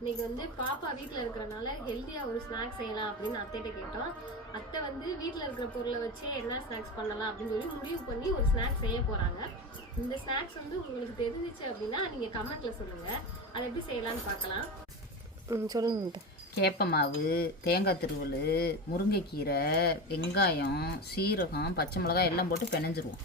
இன்னைக்கு வந்து பாப்பா வீட்டில் இருக்கிறனால ஹெல்த்தியாக ஒரு ஸ்நாக்ஸ் செய்யலாம் அப்படின்னு அத்தைகிட்ட கேட்டோம். அத்தை வந்து வீட்டில் இருக்கிற பொருளை வச்சு என்ன ஸ்நாக்ஸ் பண்ணலாம் அப்படின்னு சொல்லி முடிவு பண்ணி ஒரு ஸ்நாக்ஸ் செய்ய போகிறாங்க. இந்த ஸ்நாக்ஸ் வந்து உங்களுக்கு தெரிஞ்சிச்சு அப்படின்னா நீங்கள் கமெண்ட்டில் சொல்லுங்கள். அதை எப்படி செய்யலான்னு பார்க்கலாம். சொல்லுங்க. கேப்ப மாவு, தேங்காய் திருவல், முருங்கைக்கீரை, வெங்காயம், சீரகம், பச்சை மிளகாய் எல்லாம் போட்டு பிணைஞ்சிருவோம்.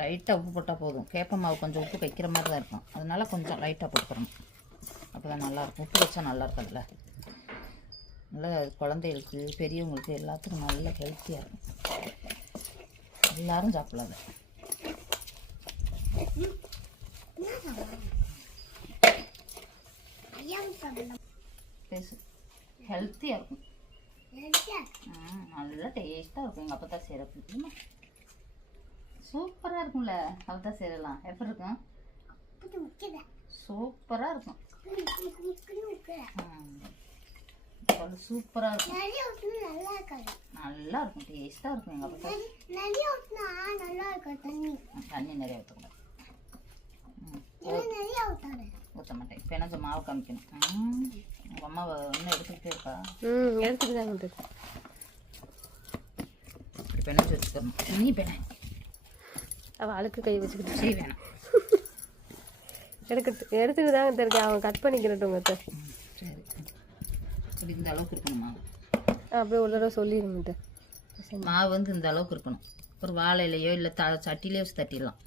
லைட்டாக உப்பு போட்டால் போதும். கேப்ப மாவு கொஞ்சம் உப்பு வைக்கிற மாதிரி தான் இருக்கும், அதனால கொஞ்சம் லைட்டாக போட்டுக்கிறணும். அப்போ தான் நல்லாயிருக்கும். உப்பு வச்சா நல்லா இருக்காதுல்ல. நல்லா குழந்தைகளுக்கு பெரியவங்களுக்கு எல்லாத்துக்கும் நல்ல ஹெல்த்தியாக இருக்கும். எல்லோரும் சாப்பிடலாம். ஹெல்த்தியாக இருக்கும். நல்லா டேஸ்ட்டாக இருக்கும். எங்கள் அப்பா தான் செய்கிறப்ப சூப்பராக இருக்கும்ல. அப்பதான் செய்யலாம். எப்படி இருக்கும்? சூப்பராக இருக்கும். சூப்பராக இருக்கும். நல்லா இருக்கும். டேஸ்ட்டாக இருக்கும். எங்கள் அப்பா தண்ணி நிறைய ஊற்றக்கூடாது. ஊற்ற மாட்டேன். இப்போ என்ன மாவு காமிக்கணும். உங்கள் அம்மாவை இன்னும் எடுத்துக்கிட்டே இருக்கா? எடுத்துட்டு தான் இப்போ பெனஞ்சு வச்சுக்கணும். நீ பென அவள் அழுக்கு கை வச்சுக்கிட்டு சரி வேணாம். எடுத்துக்கிட்டு தாங்க இருக்கேன். அவன் கட் பண்ணிக்கிறட்டுங்க. சரி, இப்படி இந்த அளவுக்கு இருக்கணும் மாவு. அப்படியே ஒரு தடவை சொல்லிடுங்க. மாவு வந்து இந்த அளவுக்கு இருக்கணும். ஒரு வாழையிலையோ இல்லை சட்டிலையோ வச்சு தட்டிடலாம்.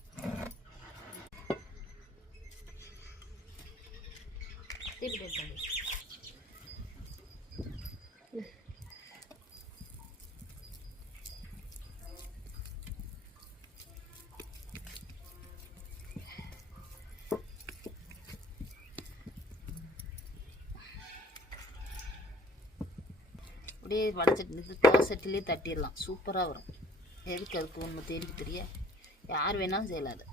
அப்படியே வடச்சட்டி தோசை சட்டிலே தட்டிடலாம். சூப்பராக வரும். எதுக்கு அதுக்கு ஒன்று தெரியும் தெரிய யார் வேணாலும் செய்யலாது.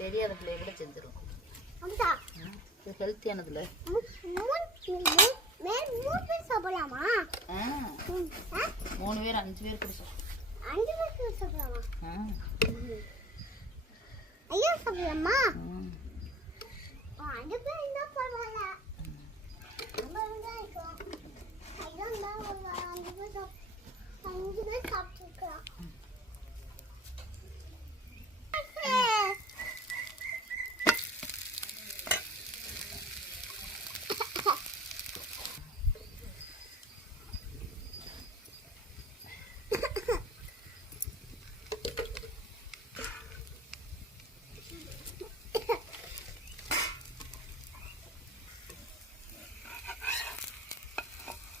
தெரியாத பிள்ளைய கூட செஞ்சிடும். இது ஹெல்த்தியானதுல 3 பேர் 5 பேர் கூட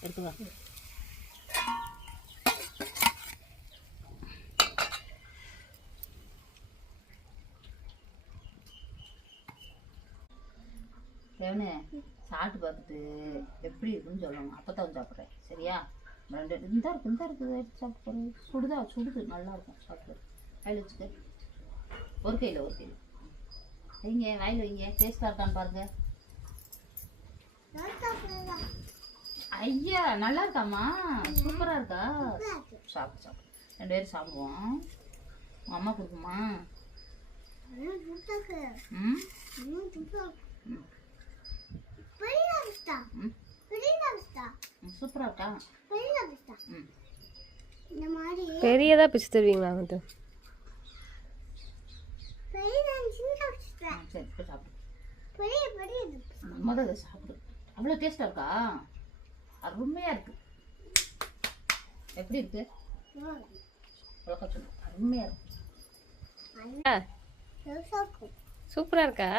எடுத்துவா. தேவனே சாப்பிட்டு பார்த்துட்டு எப்படி இருக்குன்னு சொல்லணும். அப்போ தான் சாப்பிட்றேன். சரியா? 2 இந்த இருக்குது எடுத்து சாப்பிட்டு சுடுது நல்லா இருக்கும். சாப்பிட்டு கையில் வச்சுக்க. ஒரு கையில் வைங்க, வாயில் வைங்க. டேஸ்ட்டாக இருக்கான்னு பாருங்க. ஐயா நல்லா இருக்காம்மா. சூப்பராக இருக்கா? சாப்பிடு 2 பேரும் சாப்பிடுவோம். அம்மா கொடுக்குமா? சூப்பராக இருக்கா? பெரியதா பிச்சு தருவீங்களா? வந்து சரி இப்போ சாப்பிடு. முதல்ல சாப்பிடு. அவ்வளோ டேஸ்ட்டாக இருக்கா? அருமையாக இருக்கு. எப்படி இருக்கு? அருமையாக இருக்கு. சூப்பராக இருக்கா?